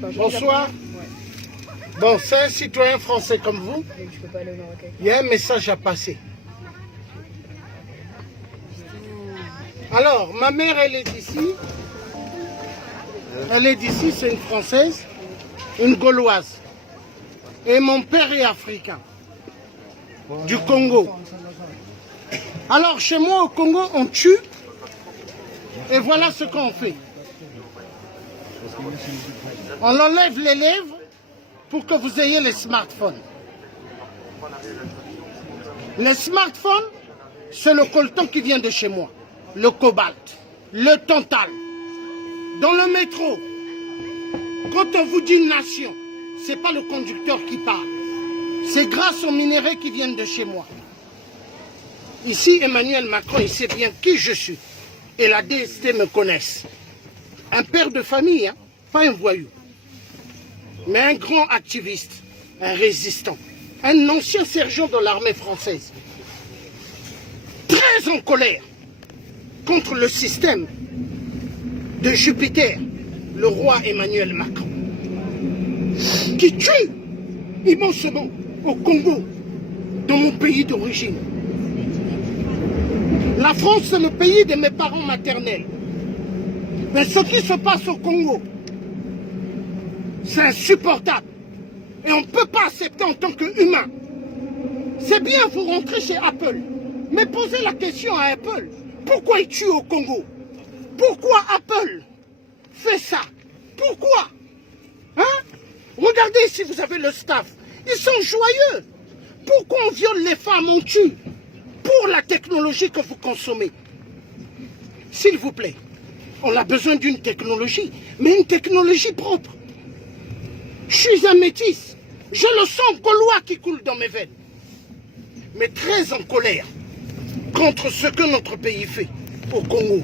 Bonsoir. Bon, c'est un citoyen français comme vous. Il y a un message à passer. Alors, ma mère, elle est d'ici. Elle est d'ici, c'est une Française, une Gauloise. Et mon père est africain, du Congo. Alors, chez moi, au Congo, on tue. Et voilà ce qu'on fait. On enlève les lèvres pour que vous ayez les smartphones. Les smartphones, c'est le coltan qui vient de chez moi. Le cobalt, le tantal. Dans le métro, quand on vous dit nation, ce n'est pas le conducteur qui parle. C'est grâce aux minéraux qui viennent de chez moi. Ici, Emmanuel Macron, il sait bien qui je suis. Et la DST me connaissent. Un père de famille, hein, pas un voyou. Mais un grand activiste, un résistant. Un ancien sergent de l'armée française. Très en colère contre le système de Jupiter, le roi Emmanuel Macron, qui tue immensément au Congo, dans mon pays d'origine. La France, c'est le pays de mes parents maternels. Mais ce qui se passe au Congo, c'est insupportable. Et on ne peut pas accepter en tant qu'humain. C'est bien, vous rentrez chez Apple. Mais posez la question à Apple. Pourquoi il tue au Congo? Pourquoi Apple fait ça? Pourquoi? Hein? Regardez si vous avez le staff. Ils sont joyeux. Pourquoi on viole les femmes, on tue? Pour la technologie que vous consommez. S'il vous plaît, on a besoin d'une technologie, mais une technologie propre. Je suis un métis. J'ai le sang gaulois qui coule dans mes veines. Mais très en colère contre ce que notre pays fait au Congo.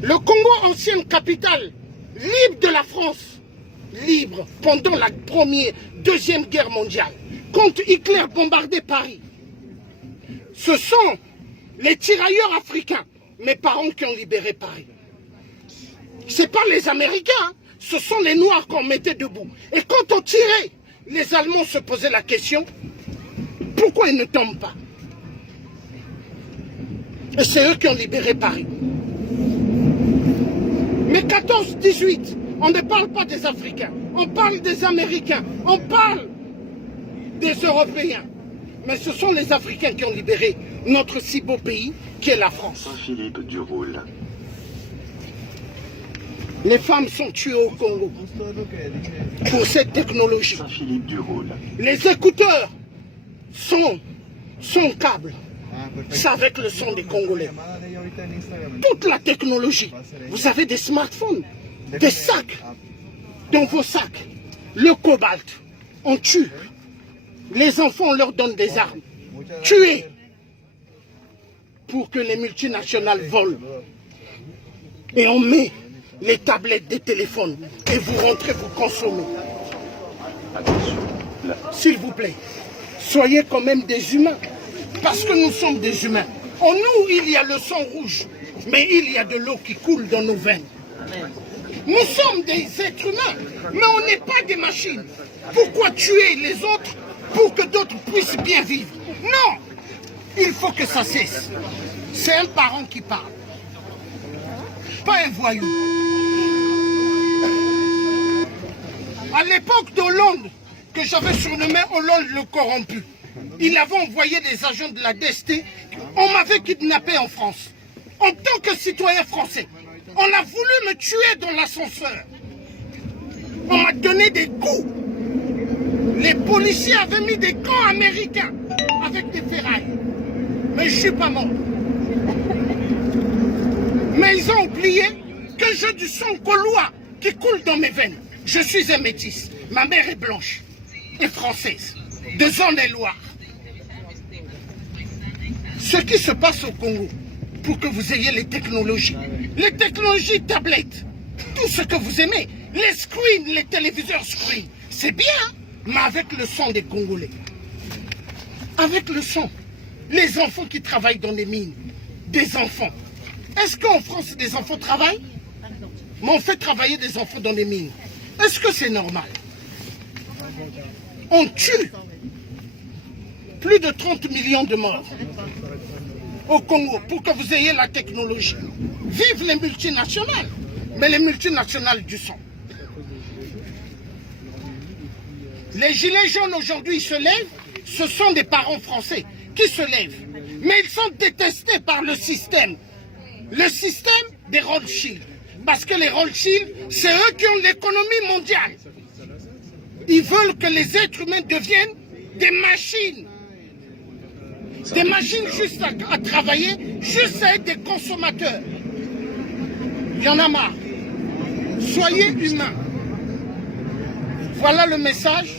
Le Congo, ancienne capitale, libre de la France, libre pendant la Deuxième Guerre mondiale, quand Hitler bombardait Paris. Ce sont les tirailleurs africains, mes parents qui ont libéré Paris. Ce n'est pas les Américains, hein. Ce sont les Noirs qu'on mettait debout. Et quand on tirait, les Allemands se posaient la question, pourquoi ils ne tombent pas? Et c'est eux qui ont libéré Paris. Mais 14-18, on ne parle pas des Africains, on parle des Américains, on parle des Européens. Mais ce sont les Africains qui ont libéré notre si beau pays, qui est la France. Saint-Philippe du Roule. Les femmes sont tuées au Congo pour cette technologie. Saint-Philippe du Roule. Les écouteurs sont câbles. C'est avec le son des Congolais. Toute la technologie. Vous avez des smartphones, des sacs. Dans vos sacs, le cobalt, on tue. Les enfants, on leur donne des armes. Tuer pour que les multinationales volent. Et on met les tablettes des téléphones et vous rentrez, vous consommez. S'il vous plaît, soyez quand même des humains. Parce que nous sommes des humains. En nous, il y a le sang rouge, mais il y a de l'eau qui coule dans nos veines. Nous sommes des êtres humains, mais on n'est pas des machines. Pourquoi tuer les autres pour que d'autres puissent bien vivre? Non, il faut que ça cesse. C'est un parent qui parle, pas un voyou. À l'époque d'Hollande, que j'avais surnommé Hollande le corrompu, il avait envoyé des agents de la DST, on m'avait kidnappé en France. En tant que citoyen français, on a voulu me tuer dans l'ascenseur. On m'a donné des coups. Les policiers avaient mis des camps américains avec des ferrailles. Mais je ne suis pas mort. Mais ils ont oublié que j'ai du sang gaulois qui coule dans mes veines. Je suis un métis. Ma mère est blanche et française, de Zone-et-Loire. Ce qui se passe au Congo, pour que vous ayez les technologies tablettes, tout ce que vous aimez, les screens, les téléviseurs screens, c'est bien, mais avec le sang des Congolais. Avec le sang. Les enfants qui travaillent dans les mines, des enfants. Est-ce qu'en France, des enfants travaillent? mais on fait travailler des enfants dans les mines. Est-ce que c'est normal? On tue plus de 30 millions de morts au Congo pour que vous ayez la technologie. Vive les multinationales, mais les multinationales du sang. Les gilets jaunes aujourd'hui se lèvent, ce sont des parents français qui se lèvent. Mais ils sont détestés par le système des Rothschild. Parce que les Rothschild, c'est eux qui ont l'économie mondiale. Ils veulent que les êtres humains deviennent des machines. Des machines juste à travailler, juste à être des consommateurs. Il y en a marre. Soyez humains. Voilà le message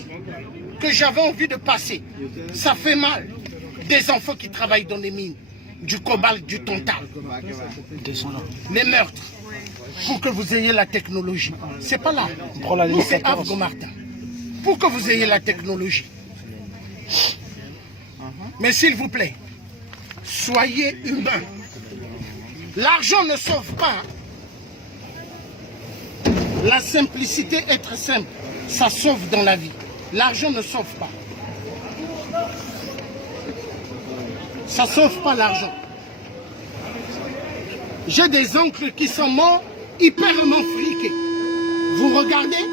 que j'avais envie de passer. Ça fait mal. Des enfants qui travaillent dans les mines, du cobalt, du tantal. Les meurtres. Pour que vous ayez la technologie. C'est pas là. C'est Avgo Martin. Pour que vous ayez la technologie. Mais s'il vous plaît, soyez humains. L'argent ne sauve pas. La simplicité, être simple, ça sauve dans la vie. L'argent ne sauve pas. Ça ne sauve pas l'argent. J'ai des oncles qui sont morts, hyperement friqués. Vous regardez,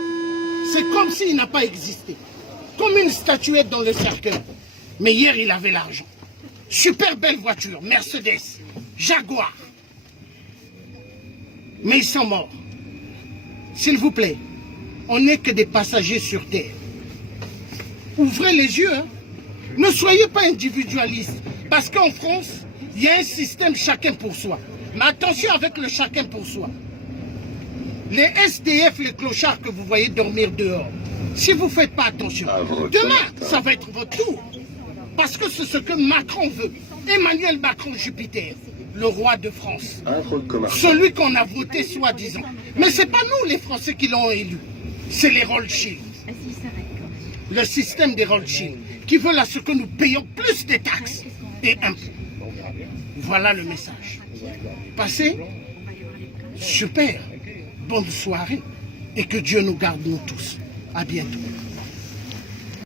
c'est comme s'il n'a pas existé. Comme une statuette dans le cercueil. Mais hier, il avait l'argent. Super belle voiture, Mercedes, Jaguar. Mais ils sont morts. S'il vous plaît, on n'est que des passagers sur Terre. Ouvrez les yeux. Hein. Ne soyez pas individualistes. Parce qu'en France, il y a un système chacun pour soi. Mais attention avec le chacun pour soi. Les SDF, les clochards que vous voyez dormir dehors, si vous ne faites pas attention, demain, ça va être votre tour. Parce que c'est ce que Macron veut. Emmanuel Macron Jupiter, le roi de France. Celui qu'on a voté soi-disant. Mais ce n'est pas nous les Français qui l'ont élu. C'est les Rothschild. Le système des Rothschild qui veulent à ce que nous payons plus de taxes et impôts. Voilà le message. Passez, super, bonne soirée et que Dieu nous garde nous tous. À bientôt.